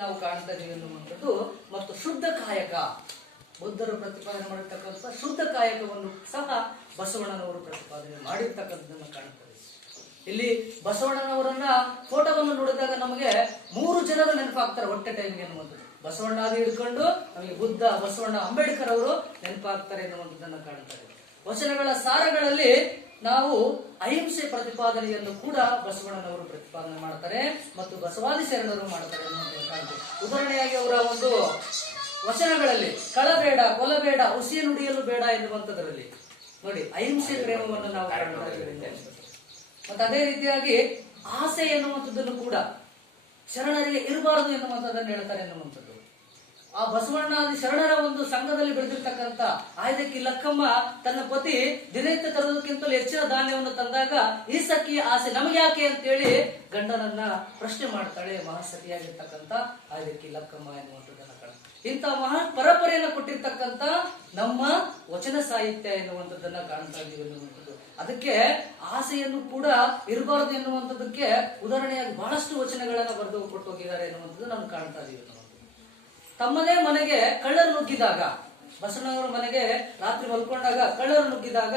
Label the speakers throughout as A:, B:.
A: ನಾವು ಕಾಣ್ತಾ ಎನ್ನುವಂಥದ್ದು ಮತ್ತು ಶುದ್ಧ ಕಾಯಕ, ಬುದ್ಧರು ಪ್ರತಿಪಾದನೆ ಮಾಡಿರ್ತಕ್ಕಂಥ ಶುದ್ಧ ಕಾಯಕವನ್ನು ಸಹ ಬಸವಣ್ಣನವರು ಪ್ರತಿಪಾದನೆ ಮಾಡಿರ್ತಕ್ಕಂಥದ್ದನ್ನು ಕಾಣ್ತದೆ. ಇಲ್ಲಿ ಬಸವಣ್ಣನವರನ್ನ ಫೋಟೋವನ್ನು ನೋಡಿದಾಗ ನಮಗೆ ಮೂರು ಜನರು ನೆನಪಾಗ್ತಾರೆ ಒಟ್ಟೆ ಟೈಮ್ಗೆ ಎನ್ನುವಂಥದ್ದು. ಅದು ಹಿಡ್ಕೊಂಡು ನಮಗೆ ಬುದ್ಧ, ಬಸವಣ್ಣ ಅಂಬೇಡ್ಕರ್ ಅವರು ನೆನಪಾಗ್ತಾರೆ ಎನ್ನುವಂಥದ್ದನ್ನು ಕಾಣ್ತಾರೆ ವಚನಗಳ ಸಾರಗಳಲ್ಲಿ ನಾವು ಅಹಿಂಸೆ ಪ್ರತಿಪಾದನೆಯನ್ನು ಕೂಡ ಬಸವಣ್ಣನವರು ಪ್ರತಿಪಾದನೆ ಮಾಡ್ತಾರೆ ಮತ್ತು ಬಸವಾದಿ ಶರಣರು ಮಾಡ್ತಾರೆ ಕಾಣ್ತೇವೆ ಉದಾಹರಣೆಯಾಗಿ ಅವರ ಒಂದು ವಚನಗಳಲ್ಲಿ ಕಳಬೇಡ ಕೊಲಬೇಡ ಹುಸಿಯ ನುಡಿಯಲು ಬೇಡ ಎನ್ನುವಂಥದ್ರಲ್ಲಿ. ನೋಡಿ, ಅಹಿಂಸೆ ಪ್ರೇಮವನ್ನು ನಾವು ಮತ್ತೆ ಅದೇ ರೀತಿಯಾಗಿ ಆಸೆ ಎನ್ನುವಂಥದ್ದನ್ನು ಕೂಡ, ಶರಣರಿಗೆ ಇರಬಾರದು ಎನ್ನುವಂಥದ್ದನ್ನು ಹೇಳ್ತಾರೆ ಎನ್ನುವಂಥದ್ದು. ಆ ಬಸವಣ್ಣಾದಿ ಶರಣರ ಒಂದು ಸಂಘದಲ್ಲಿ ಬೆಳೆದಿರ್ತಕ್ಕಂಥ ಆಯ್ದಕ್ಕಿ ಲಕ್ಕಮ್ಮ ತನ್ನ ಪತಿ ದಿನನಿತ್ಯ ತರೋದಕ್ಕಿಂತಲೂ ಹೆಚ್ಚಿನ ಧಾನ್ಯವನ್ನು ತಂದಾಗ ಈ ಸಖಿ ಆಸೆ ನಮಗೆ ಯಾಕೆ ಅಂತೇಳಿ ಗಂಡನನ್ನ ಪ್ರಶ್ನೆ ಮಾಡ್ತಾಳೆ ಮಹಾಸಖಿಯಾಗಿರ್ತಕ್ಕಂಥ ಆಯ್ದಕ್ಕಿ ಲಕ್ಕಮ್ಮ ಎನ್ನುವಂಥದ್ದನ್ನ ಕಳ ಇಂಥ ಮಹಾ ಪರಂಪರೆಯನ್ನು ಕೊಟ್ಟಿರ್ತಕ್ಕಂಥ ನಮ್ಮ ವಚನ ಸಾಹಿತ್ಯ ಎನ್ನುವಂಥದ್ದನ್ನ ಕಾಣ್ತಾ ಇದ್ದೀವಿ ಎನ್ನುವಂಥದ್ದು. ಅದಕ್ಕೆ ಆಸೆಯನ್ನು ಕೂಡ ಇರಬಾರದು ಎನ್ನುವಂಥದ್ದಕ್ಕೆ ಉದಾಹರಣೆಯಾಗಿ ಬಹಳಷ್ಟು ವಚನಗಳನ್ನ ಬರೆದು ಕೊಟ್ಟು ಹೋಗಿದ್ದಾರೆ ಎನ್ನುವಂಥದ್ದು ನಾವು ಕಾಣ್ತಾ ಇದ್ದೀವಿ ತಮ್ಮದೇ ಮನೆಗೆ ಕಳ್ಳರು ನುಗ್ಗಿದಾಗ ಬಸವಣ್ಣವರ ಮನೆಗೆ ರಾತ್ರಿ ಮಲ್ಕೊಂಡಾಗ ಕಳ್ಳರು ನುಗ್ಗಿದಾಗ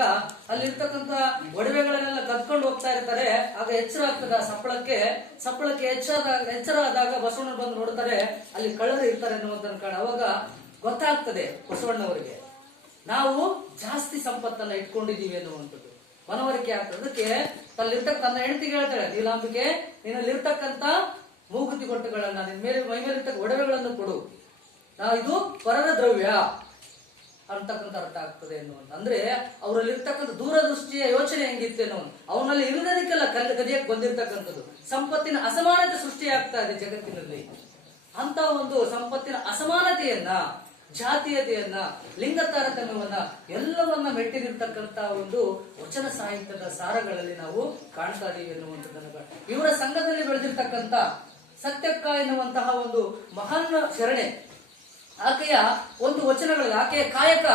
A: ಅಲ್ಲಿರ್ತಕ್ಕಂತ ಒಡವೆಗಳನ್ನೆಲ್ಲ ಕದ್ಕೊಂಡು ಹೋಗ್ತಾ ಇರ್ತಾರೆ. ಆಗ ಎಚ್ಚರ ಆ ಸಪ್ಪಳಕ್ಕೆ ಸಪ್ಪಳಕ್ಕೆ ಹೆಚ್ಚಾದಾಗ ಎಚ್ಚರ ಆದಾಗ ಬಸವಣ್ಣ ಬಂದು ನೋಡ್ತಾರೆ, ಅಲ್ಲಿ ಕಳ್ಳರು ಇರ್ತಾರೆ ಅನ್ನುವಂಥದ್ದು ಕಾರಣ ಅವಾಗ ಗೊತ್ತಾಗ್ತದೆ ಬಸವಣ್ಣವರಿಗೆ ನಾವು ಜಾಸ್ತಿ ಸಂಪತ್ತನ್ನ ಇಟ್ಕೊಂಡಿದೀವಿ ಅನ್ನುವಂಥದ್ದು. ಮನವರಿಕೆ ಆಗ್ತದೆ. ಅದಕ್ಕೆ ತಲ್ಲಿರ್ತಕ್ಕ ತನ್ನ ಹೆಂಡತಿಗೆ ಹೇಳ್ತಾಳೆ, ನೀಲಾಂಬಿಕೆ, ನಿನ್ನಲ್ಲಿರ್ತಕ್ಕಂಥ ಮೂಗುತಿ ಕೊಟ್ಟುಗಳನ್ನ ನಿನ್ ಮೇಲೆ ಮೈ ಮೇಲೆ ಇರ್ತಕ್ಕ ಒಡವೆಗಳನ್ನು ಕೊಡು. ನಾ ಇದು ಪರರ ದ್ರವ್ಯ ಅಂತಕ್ಕಂಥ ಅರ್ಥ ಆಗ್ತದೆ ಎನ್ನುವಂತ. ಅಂದ್ರೆ ಅವರಲ್ಲಿ ಇರ್ತಕ್ಕಂಥ ದೂರದೃಷ್ಟಿಯ ಯೋಚನೆ ಹೆಂಗಿತ್ತು ಅನ್ನೋ ಅವನಲ್ಲಿ ಇರುವುದಕ್ಕೆಲ್ಲ ಕಲ್ ಕದಿಯಕ್ಕೆ ಬಂದಿರತಕ್ಕಂಥದ್ದು. ಸಂಪತ್ತಿನ ಅಸಮಾನತೆ ಸೃಷ್ಟಿಯಾಗ್ತಾ ಇದೆ ಜಗತ್ತಿನಲ್ಲಿ. ಅಂತ ಒಂದು ಸಂಪತ್ತಿನ ಅಸಮಾನತೆಯನ್ನ, ಜಾತೀಯತೆಯನ್ನ ಲಿಂಗ ತಾರತಮ್ಯವನ್ನ ಎಲ್ಲವನ್ನ ಮೆಟ್ಟಿನಿರ್ತಕ್ಕಂಥ ಒಂದು ವಚನ ಸಾಹಿತ್ಯದ ಸಾರಗಳಲ್ಲಿ ನಾವು ಕಾಣ್ತಾ ಇದೀವಿ ಎನ್ನುವಂಥದ್ದನ್ನು ಇವರ ಸಂಘದಲ್ಲಿ ಬೆಳೆದಿರ್ತಕ್ಕಂಥ ಸತ್ಯಕ್ಕ ಎನ್ನುವಂತಹ ಒಂದು ಮಹಾನ್ ಶರಣೆ ಆಕೆಯ ಒಂದು ವಚನಗಳಲ್ಲಿ ಆಕೆಯ ಕಾಯಕ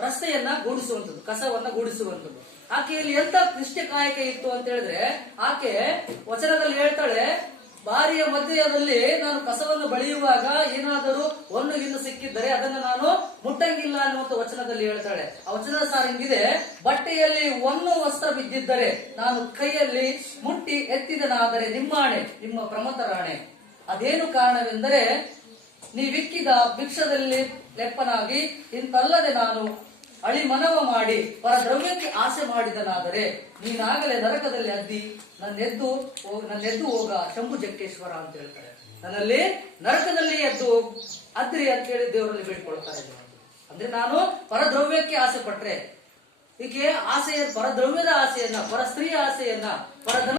A: ರಸ್ತೆಯನ್ನ ಗೂಡಿಸುವಂಥದ್ದು, ಕಸವನ್ನ ಗೂಡಿಸುವಂಥದ್ದು. ಆಕೆಯಲ್ಲಿ ಎಂತ ನಿಷ್ಠೆ ಕಾಯಕ ಇತ್ತು ಅಂತ ಹೇಳಿದ್ರೆ, ಆಕೆ ವಚನದಲ್ಲಿ ಹೇಳ್ತಾಳೆ, ಬಾರಿಯ ಮಧ್ಯದಲ್ಲಿ ನಾನು ಕಸವನ್ನು ಬಳಿಯುವಾಗ ಏನಾದರೂ ಒಂದು ಇನ್ನು ಸಿಕ್ಕಿದ್ದರೆ ಅದನ್ನು ನಾನು ಮುಟ್ಟಂಗಿಲ್ಲ ಅನ್ನುವಂಥ ವಚನದಲ್ಲಿ ಹೇಳ್ತಾಳೆ. ಆ ವಚನದ ಸಾರ ಹಿಂಗಿದೆ, ಬಟ್ಟೆಯಲ್ಲಿ ಒಂದು ವಸ್ತ್ರ ಬಿದ್ದಿದ್ದರೆ ನಾನು ಕೈಯಲ್ಲಿ ಮುಟ್ಟಿ ಎತ್ತಿದನಾದರೆ ನಿಮ್ಮಾಣೆ, ನಿಮ್ಮ ಪ್ರಮತರಾಣೆ ಅದೇನು ಕಾರಣವೆಂದರೆ ನೀವಿಕ್ಕಿದ ಭಿಕ್ಷದಲ್ಲಿ ಲೆಪ್ಪನಾಗಿ, ಇಂತಲ್ಲದೆ ನಾನು ಅಳಿ ಮನವ ಮಾಡಿ ಪರ ದ್ರವ್ಯಕ್ಕೆ ಆಸೆ ಮಾಡಿದನಾದರೆ, ನೀನಾಗಲೇ ನರಕದಲ್ಲಿ ಅದ್ದಿ, ನನ್ನೆದ್ದು ನನ್ನೆದ್ದು ಹೋಗ ಶಂಭು ಜಕ್ಕೇಶ್ವರ ಅಂತ ಹೇಳ್ತಾರೆ. ನನ್ನಲ್ಲಿ ನರಕದಲ್ಲಿ ಎದ್ದು ಅದ್ರಿ ಅಂತ ಹೇಳಿ ದೇವರಲ್ಲಿ ಬೇಡ್ಕೊಳ್ತಾರೆ ಅಂದ್ರೆ ನಾನು ಪರದ್ರವ್ಯಕ್ಕೆ ಆಸೆ ಪಟ್ರೆ, ಈಕೆ ಆಸೆಯ, ಪರದ್ರವ್ಯದ ಆಸೆಯನ್ನ ಪರ ಸ್ತ್ರೀಯ ಆಸೆಯನ್ನ, ಪರಧನ